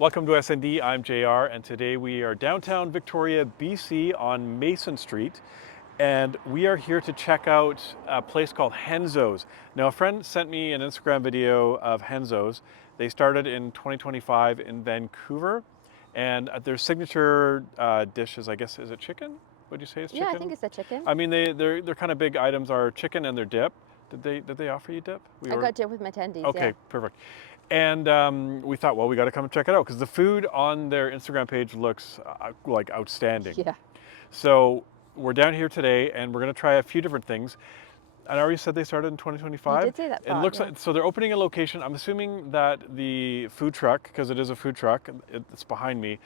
Welcome to SND. I'm JR, and today we are downtown Victoria, BC on Mason Street, and we are here to check out a place called Henzo's. Now, a friend sent me an Instagram video of Henzo's. They started in 2025 in Vancouver, and their signature dishes, I guess, is it chicken? Would you say it's Yeah, I chicken? think it's the chicken. I mean, their kind of big items are chicken and their dip. Did they offer you dip? I got dip with my tendies, yeah. Okay, perfect. And we thought, well, we got to come and check it out because the food on their Instagram page looks like outstanding. Yeah. So we're down here today, and we're going to try a few different things. And I already said they started in You 2025. did say that It part, looks yeah. like so they're opening a location. I'm assuming that the food truck, because it is a food truck, it's behind me,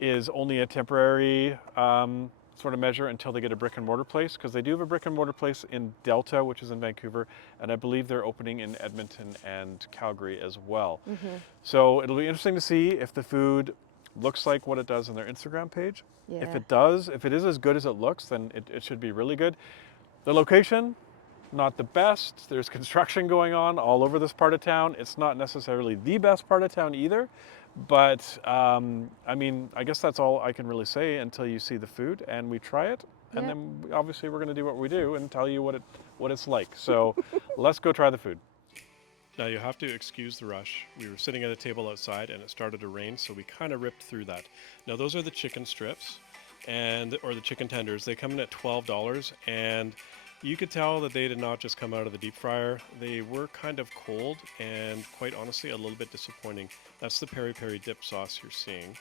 is only a temporary sort of measure until they get a brick and mortar place, because they do have a brick and mortar place in Delta, which is in Vancouver, and I believe they're opening in Edmonton and Calgary as well. So it'll be interesting to see if the food looks like what it does on their Instagram page. If Yeah. it does, if it is as good as it looks, then it should be really good. The location, not the best. There's construction going on all over this part of town. It's not necessarily the best part of town either, but I mean, I guess that's all I can really say until you see the food and we try it, and Yeah. then obviously we're going to do what we do and tell you what it's like. So let's go try the food. Now you have to excuse the rush. We were sitting at a table outside and it started to rain, so we kind of ripped through that. Now those are the chicken strips or the chicken tenders. They come in at $12, and you could tell that they did not just come out of the deep fryer. They were kind of cold and quite honestly a little bit disappointing. That's the peri peri dip sauce you're seeing.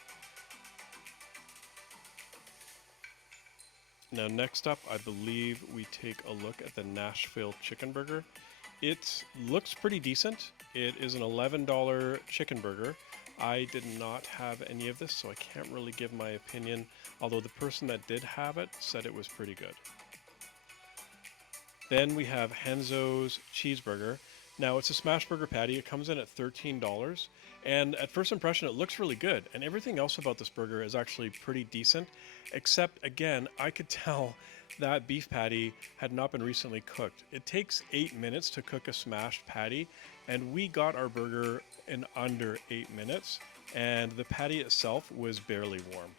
Now next up, I believe we take a look at the Nashville chicken burger. It looks pretty decent. It is an $11 chicken burger. I did not have any of this, so I can't really give my opinion, although the person that did have it said it was pretty good. Then we have Henzo's cheeseburger. Now it's a smash burger patty. It comes in at $13. And at first impression, it looks really good. And everything else about this burger is actually pretty decent. Except, again, I could tell that beef patty had not been recently cooked. It takes 8 minutes to cook a smashed patty. And we got our burger in under 8 minutes. And the patty itself was barely warm.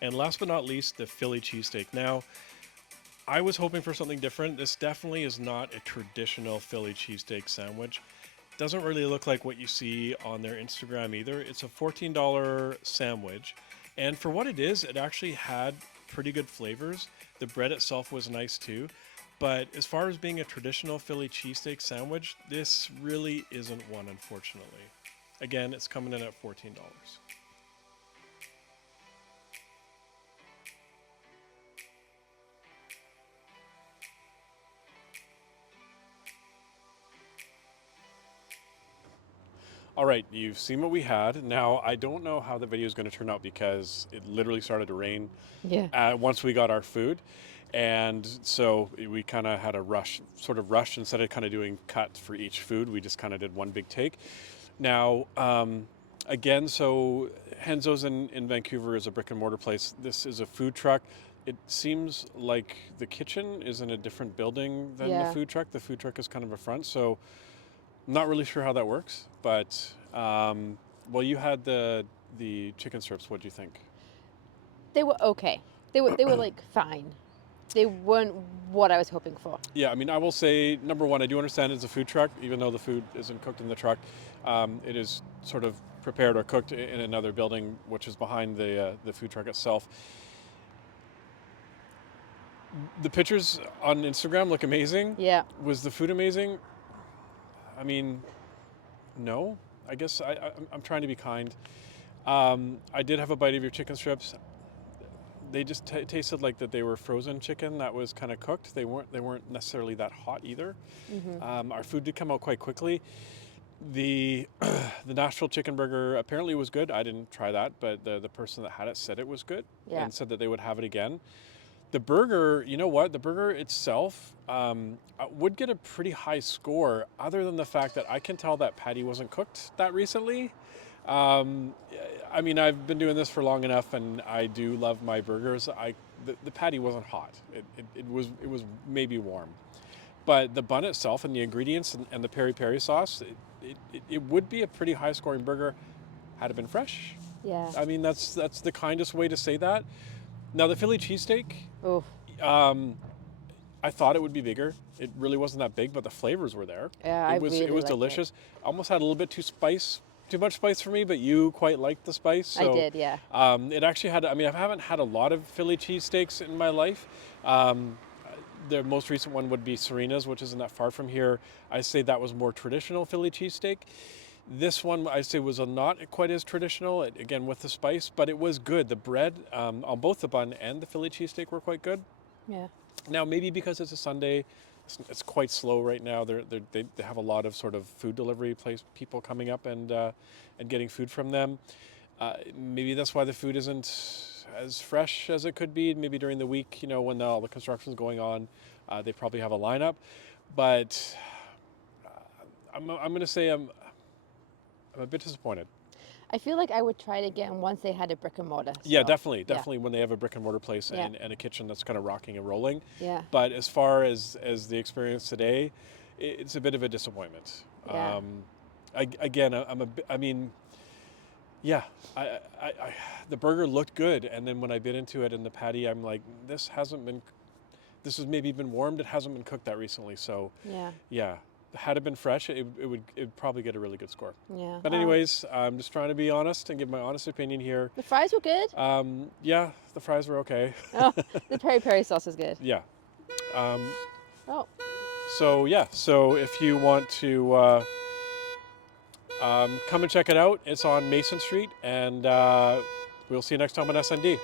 And last but not least, the Philly cheesesteak. Now, I was hoping for something different. This definitely is not a traditional Philly cheesesteak sandwich. Doesn't really look like what you see on their Instagram either. It's a $14 sandwich. And for what it is, it actually had pretty good flavors. The bread itself was nice too. But as far as being a traditional Philly cheesesteak sandwich, this really isn't one, unfortunately. Again, it's coming in at $14. All right, you've seen what we had. Now, I don't know how the video is going to turn out because it literally started to rain Yeah. once we got our food. And so we kind of had a sort of rush. Instead of kind of doing cuts for each food, we just kind of did one big take. Now, again, so Henzo's in Vancouver is a brick and mortar place. This is a food truck. It seems like the kitchen is in a different building than the Yeah. food truck. The food truck is kind of a front. So not really sure how that works, but well, you had the chicken strips. What do you think? They were okay. They were like fine. They weren't what I was hoping for. Yeah, I mean, I will say number one, I do understand it's a food truck, even though the food isn't cooked in the truck. It is sort of prepared or cooked in another building, which is behind the food truck itself. The pictures on Instagram look amazing. Yeah. Was the food amazing? I mean, no. I guess I'm trying to be kind. I did have a bite of your chicken strips. They just tasted like that they were frozen chicken that was kind of cooked. They weren't necessarily that hot either. Our food did come out quite quickly. The the Nashville chicken burger apparently was good. I didn't try that, but the person that had it said it was good Yeah. and said that they would have it again. The burger, you know what? The burger itself would get a pretty high score, other than the fact that I can tell that patty wasn't cooked that recently. Um, I mean, I've been doing this for long enough, and I do love my burgers. I the patty wasn't hot. It was maybe warm, but the bun itself and the ingredients and the peri peri sauce, it would be a pretty high scoring burger had it been fresh. Yeah. I mean, that's the kindest way to say that. Now the Philly cheesesteak, Oh, um, I thought it would be bigger. It really wasn't that big, but the flavors were there. yeah, I It really was like it. delicious. Almost had a little bit too much spice for me, but you quite liked the spice. I So did, yeah. it actually had. I mean, I haven't had a lot of Philly cheesesteaks in my life. Um, the most recent one would be Serena's, which isn't that far from here. I say that was more traditional Philly cheesesteak. This one I say was not quite as traditional, again with the spice, but it was good. The bread on both the bun and the Philly cheesesteak were quite good. Yeah. Now, maybe because it's a Sunday, it's quite slow right now. They have a lot of sort of food delivery place people coming up and getting food from them. Maybe that's why the food isn't as fresh as it could be. Maybe during the week, when all the construction's going on, they probably have a lineup. But I'm going to say I'm a bit disappointed. I feel like I would try it again once they had a brick and mortar. Yeah, So, definitely, yeah. definitely when they have a brick and mortar place Yeah. and a kitchen that's kind of rocking and rolling. Yeah. But as far as the experience today, it's a bit of a disappointment. Yeah. Again, I mean, yeah, the burger looked good, and then when I bit into it in the patty, I'm like, this has maybe been warmed. It hasn't been cooked that recently, so Yeah. yeah. Had it been fresh, it would probably get a really good score. Yeah. But anyways, I'm just trying to be honest and give my honest opinion here. The fries were good. Yeah, the fries were okay. Oh, the peri peri sauce is good. Yeah. Um, Oh, so yeah, so if you want to come and check it out, it's on Mason Street, and we'll see you next time on SND.